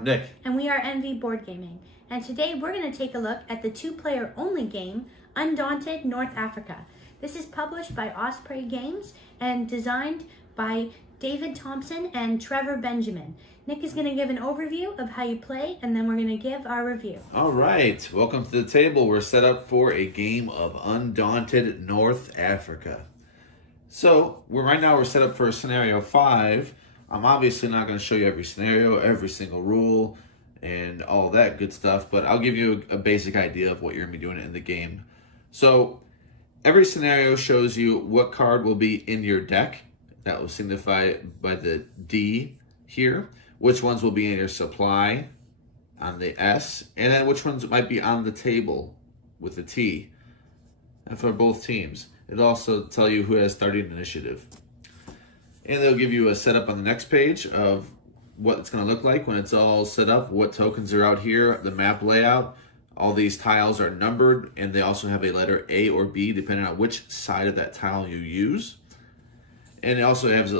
I'm Nick. And we are NV Board Gaming. And today we're going to take a look at the two-player only game, Undaunted North Africa. This is published by Osprey Games and designed by David Thompson and Trevor Benjamin. Nick is going to give an overview of how you play, and then we're going to give our review. All right, welcome to the table. We're set up for a game of Undaunted North Africa. So right now we're set up for scenario 5. I'm obviously not going to show you every scenario, every single rule, and all that good stuff, but I'll give you a basic idea of what you're going to be doing in the game. So every scenario shows you what card will be in your deck. That will signify by the D here. Which ones will be in your supply on the S, and then which ones might be on the table with the T. And for both teams, it'll also tell you who has starting initiative. And they'll give you a setup on the next page of what it's going to look like when it's all set up, what tokens are out here, the map layout. All these tiles are numbered, and they also have a letter A or B depending on which side of that tile you use. And it also has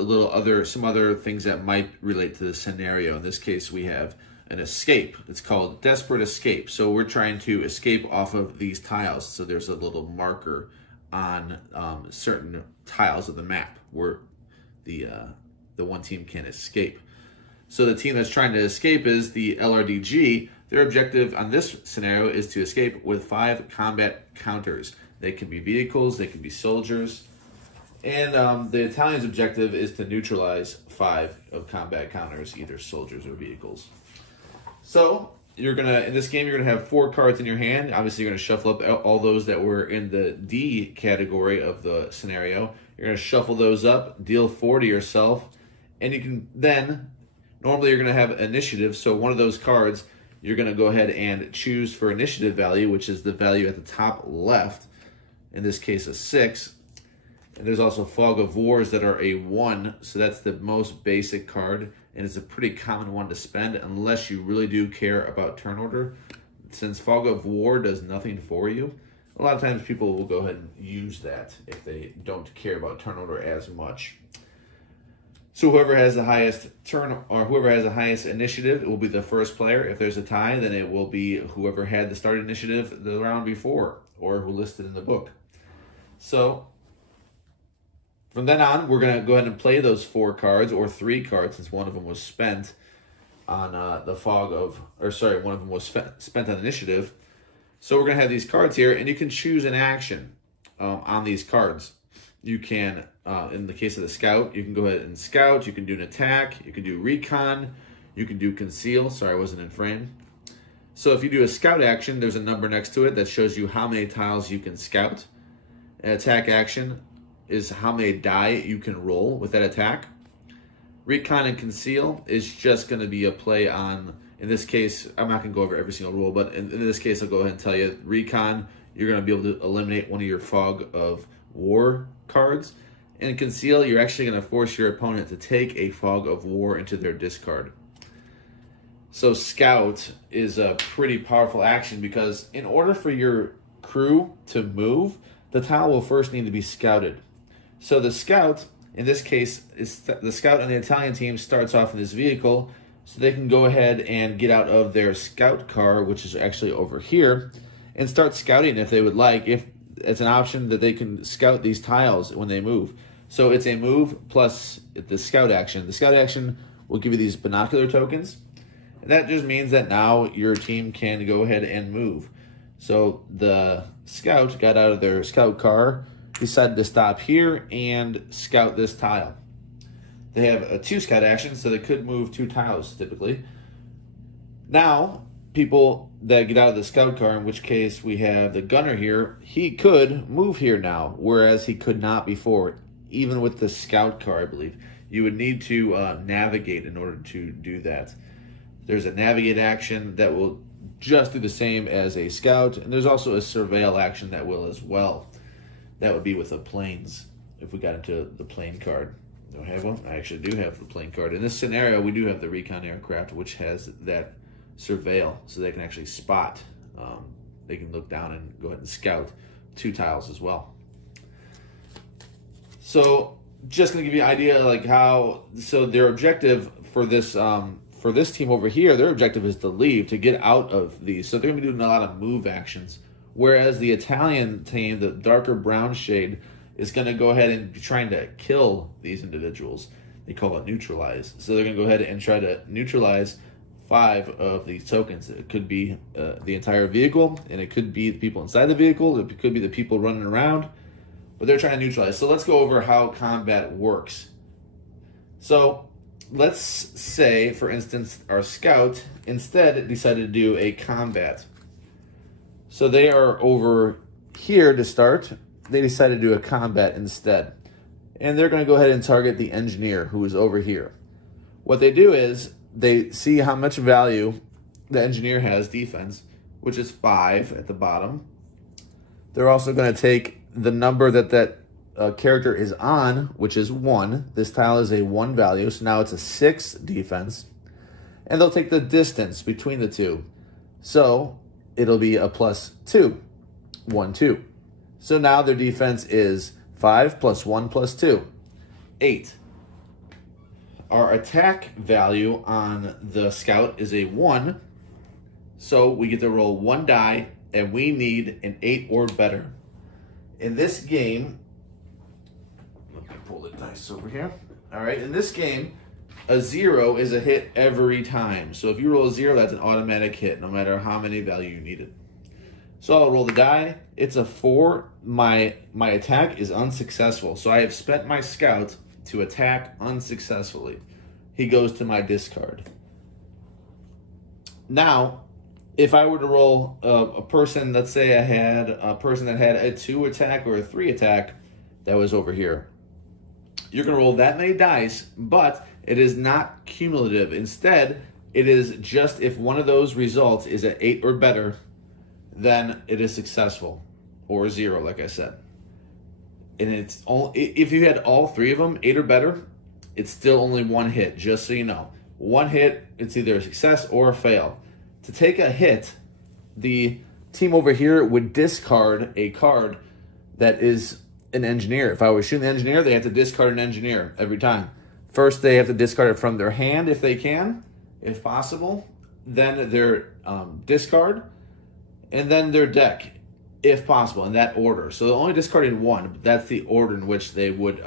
some other things that might relate to the scenario. In this case, we have an escape. It's called Desperate Escape. So we're trying to escape off of these tiles. So there's a little marker on certain tiles of the map where the one team can escape. So the team that's trying to escape is the LRDG. Their objective on this scenario is to escape with 5 combat counters. They can be vehicles, they can be soldiers. And the Italians' objective is to neutralize 5 of combat counters, either soldiers or vehicles. So in this game, you're gonna have 4 cards in your hand. Obviously, you're gonna shuffle up all those that were in the D category of the scenario. You're gonna shuffle those up, deal 4 to yourself, and you can then, normally you're gonna have initiative. So one of those cards, you're gonna go ahead and choose for initiative value, which is the value at the top left. In this case, a 6. And there's also Fog of Wars that are a 1, so that's the most basic card, and it's a pretty common one to spend unless you really do care about turn order. Since Fog of War does nothing for you, a lot of times people will go ahead and use that if they don't care about turn order as much. So whoever has the highest whoever has the highest initiative, it will be the first player. If there's a tie, then it will be whoever had the start initiative the round before, or who listed in the book. So from then on, we're going to go ahead and play those 4 cards, or 3 cards, since one of them was spent on one of them was spent on initiative. So we're going to have these cards here, and you can choose an action on these cards. You can, in the case of the scout, you can go ahead and scout, you can do an attack, you can do recon, you can do conceal. Sorry, I wasn't in frame. So if you do a scout action, there's a number next to it that shows you how many tiles you can scout. An attack action is how many die you can roll with that attack. Recon and conceal is just going to be a play on, in this case, I'm not going to go over every single rule, but in this case, I'll go ahead and tell you, recon, you're going to be able to eliminate one of your Fog of War cards. And conceal, you're actually going to force your opponent to take a Fog of War into their discard. So scout is a pretty powerful action because in order for your crew to move, the tile will first need to be scouted. So the scout, in this case, is the scout on the Italian team starts off in this vehicle, so they can go ahead and get out of their scout car, which is actually over here, and start scouting if they would like. If it's an option that they can scout these tiles when they move. So it's a move plus the scout action. The scout action will give you these binocular tokens, and that just means that now your team can go ahead and move. So the scout got out of their scout car, decided to stop here and scout this tile. They have a 2 scout action, so they could move 2 tiles typically. Now, people that get out of the scout car, in which case we have the gunner here, he could move here now, whereas he could not before. Even with the scout car, I believe. You would need to navigate in order to do that. There's a navigate action that will just do the same as a scout, and there's also a surveil action that will as well. That would be with the planes, if we got into the plane card. Do I have one? I actually do have the plane card. In this scenario, we do have the recon aircraft, which has that surveil, so they can actually spot. They can look down and go ahead and scout 2 tiles as well. So just going to give you an idea like how, so their objective for this for this team over here, their objective is to leave, to get out of these. So they're going to be doing a lot of move actions. Whereas the Italian team, the darker brown shade, is going to go ahead and be trying to kill these individuals. They call it neutralize. So they're going to go ahead and try to neutralize 5 of these tokens. It could be the entire vehicle, and it could be the people inside the vehicle. It could be the people running around. But they're trying to neutralize. So let's go over how combat works. So let's say, for instance, our scout instead decided to do a combat. So they are over here to start. They decided to do a combat instead. And they're going to go ahead and target the engineer who is over here. What they do is they see how much value the engineer has defense, which is 5 at the bottom. They're also going to take the number that character is on, which is 1. This tile is a 1 value, so now it's a 6 defense. And they'll take the distance between the two. So it'll be a +2, 1, 2. So now their defense is 5 + 1 + 2, 8. Our attack value on the scout is a 1. So we get to roll 1 die, and we need an 8 or better. In this game, let me pull the dice over here. All right, in this game, a 0 is a hit every time. So if you roll a 0, that's an automatic hit, no matter how many value you needed. So I'll roll the die. It's a 4. My attack is unsuccessful. So I have spent my scout to attack unsuccessfully. He goes to my discard. Now, if I were to roll a person, let's say I had a person that had a 2 attack or a 3 attack that was over here. You're going to roll that many dice, but it is not cumulative. Instead, it is just if one of those results is at 8 or better, then it is successful, or 0, like I said. And it's all, if you had all 3 of them, 8 or better, it's still only 1 hit, just so you know. 1 hit, it's either a success or a fail. To take a hit, the team over here would discard a card that is an engineer. If I was shooting the engineer, they have to discard an engineer every time. First, they have to discard it from their hand if they can, if possible. Then their discard, and then their deck, if possible, in that order. So they're only discarding 1, but that's the order in which they would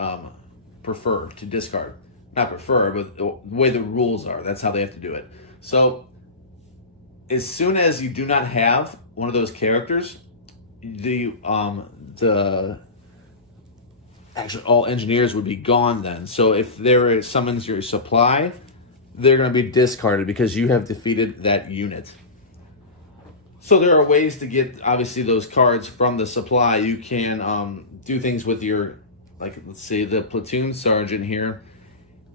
prefer to discard. Not prefer, but the way the rules are, that's how they have to do it. So as soon as you do not have one of those characters, actually all engineers would be gone then. So if there summons your supply, they're going to be discarded because you have defeated that unit. So there are ways to get, obviously, those cards from the supply. You can do things with your, like, let's say the platoon sergeant here.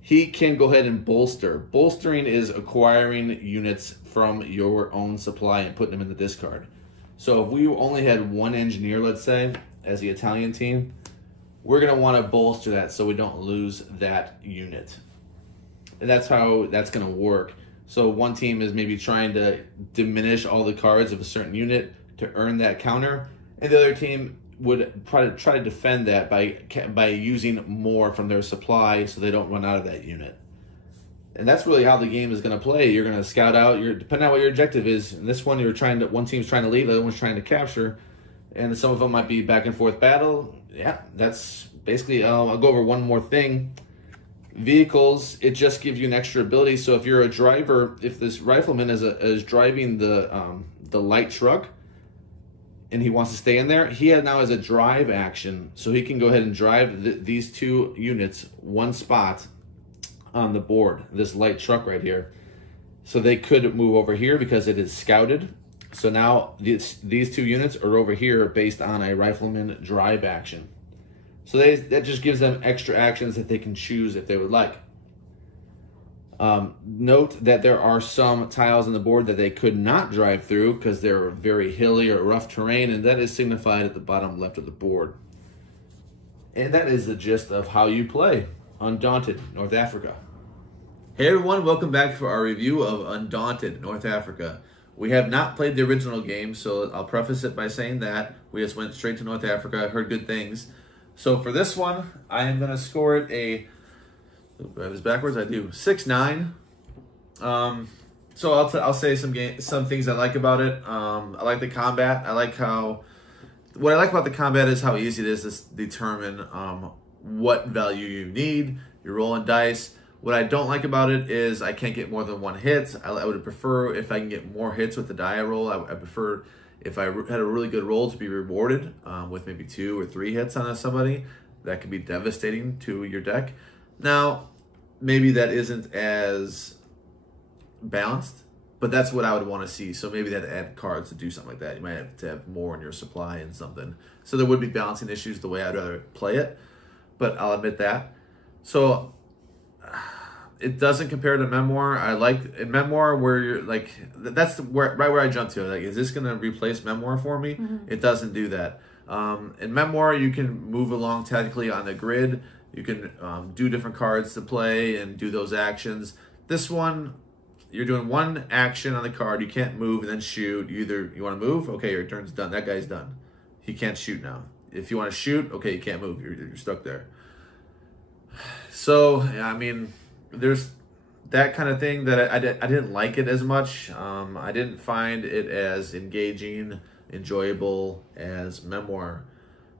He can go ahead and bolster. Bolstering is acquiring units from your own supply and putting them in the discard. So if we only had 1 engineer, let's say, as the Italian team, we're going to want to bolster that so we don't lose that unit. And that's how that's going to work. So one team is maybe trying to diminish all the cards of a certain unit to earn that counter, and the other team would try to defend that by using more from their supply so they don't run out of that unit. And that's really how the game is going to play. You're going to scout out depending on what your objective is. In this one, one team's trying to leave, the other one's trying to capture, and some of them might be back and forth battle. Yeah, that's basically. I'll go over one more thing. Vehicles, it just gives you an extra ability. So if you're a driver, if this rifleman is driving the light truck and he wants to stay in there, he now has a drive action, so he can go ahead and drive these 2 units one spot on the board, this light truck right here. So they could move over here because it is scouted. So now these 2 units are over here based on a rifleman drive action. So that just gives them extra actions that they can choose if they would like. Note that there are some tiles on the board that they could not drive through because they're very hilly or rough terrain, and that is signified at the bottom left of the board. And that is the gist of how you play Undaunted, North Africa. Hey everyone, welcome back for our review of Undaunted, North Africa. We have not played the original game, so I'll preface it by saying that. We just went straight to North Africa, heard good things. So for this one, I am going to score it a, do I have this backwards? I do, 6-9. So I'll say some things I like about it. I like the combat. What I like about the combat is how easy it is to determine what value you need. You're rolling dice. What I don't like about it is I can't get more than one hit. I would prefer if I can get more hits with the die I roll. I prefer if I had a really good roll to be rewarded with maybe 2 or 3 hits on somebody. That could be devastating to your deck. Now, maybe that isn't as balanced, but that's what I would want to see. So maybe they had to add cards to do something like that. You might have to have more in your supply and something. So there would be balancing issues the way I'd rather play it, but I'll admit that. So it doesn't compare to Memoir. I like in Memoir where you're like, that's right where I jump to. Like, is this going to replace Memoir for me? It doesn't do that. In Memoir, you can move along tactically on the grid. You can do different cards to play and do those actions. This one, you're doing one action on the card. You can't move and then shoot. You want to move? Okay, your turn's done. That guy's done. He can't shoot now. If you want to shoot, okay, you can't move. You're stuck there. So, I mean, there's that kind of thing that I didn't like it as much. I didn't find it as engaging, enjoyable as Memoir.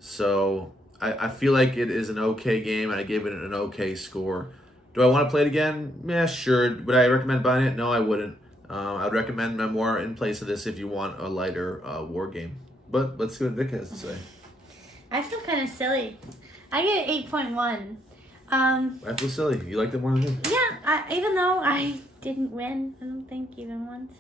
So I feel like it is an okay game, and I gave it an okay score. Do I want to play it again? Yeah, sure. Would I recommend buying it? No, I wouldn't. I would recommend Memoir in place of this if you want a lighter war game. But let's see what Vic has to say. I feel kind of silly. I get 8.1. I feel silly. You liked it more than me? Yeah, even though I didn't win, I don't think even once.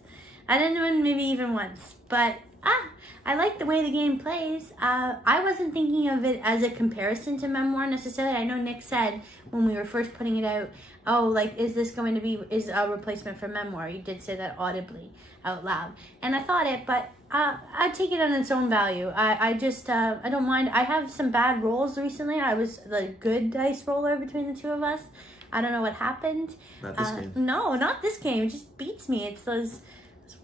I didn't win maybe even once, but I like the way the game plays. I wasn't thinking of it as a comparison to Memoir necessarily. I know Nick said when we were first putting it out, oh, like, is this going to be a replacement for Memoir? You did say that audibly out loud. And I thought it, but I'd take it on its own value. I don't mind. I have some bad rolls recently. I was the good dice roller between the two of us. I don't know what happened. Not this game. No, not this game. It just beats me. It's those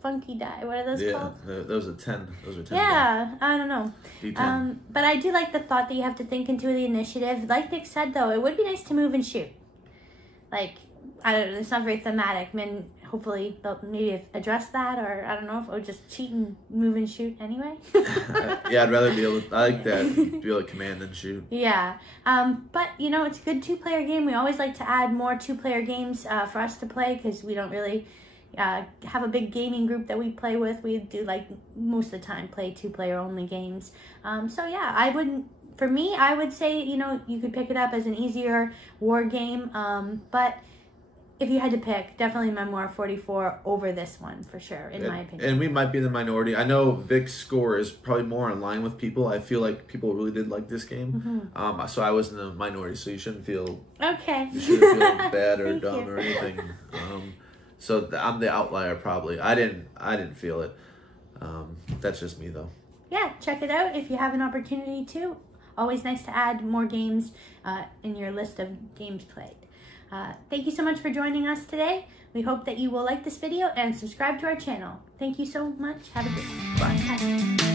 funky die. What are those called? Yeah, those are 10. Those are 10. Yeah, I don't know. D10. But I do like the thought that you have to think into the initiative. Like Nick said, though, it would be nice to move and shoot. Like, I don't know, it's not very thematic. I mean, hopefully they'll maybe address that, or I don't know if it would just cheat and move and shoot anyway. Yeah, I'd rather be able to, I like that, be able to command than shoot. Yeah, but, you know, it's a good 2-player game. We always like to add more 2-player games for us to play because we don't really have a big gaming group that we play with. We do, like, most of the time play 2-player only games. So, yeah, for me, I would say, you know, you could pick it up as an easier war game, but if you had to pick, definitely Memoir 44 over this one, for sure, in my opinion. And we might be the minority. I know Vic's score is probably more in line with people. I feel like people really did like this game. So I was in the minority, so you shouldn't feel okay. You shouldn't feel bad or dumb or anything. So I'm the outlier probably. I didn't feel it. That's just me though. Yeah, check it out if you have an opportunity to. Always nice to add more games in your list of games played. Thank you so much for joining us today. We hope that you will like this video and subscribe to our channel. Thank you so much. Have a good one. Bye. Bye.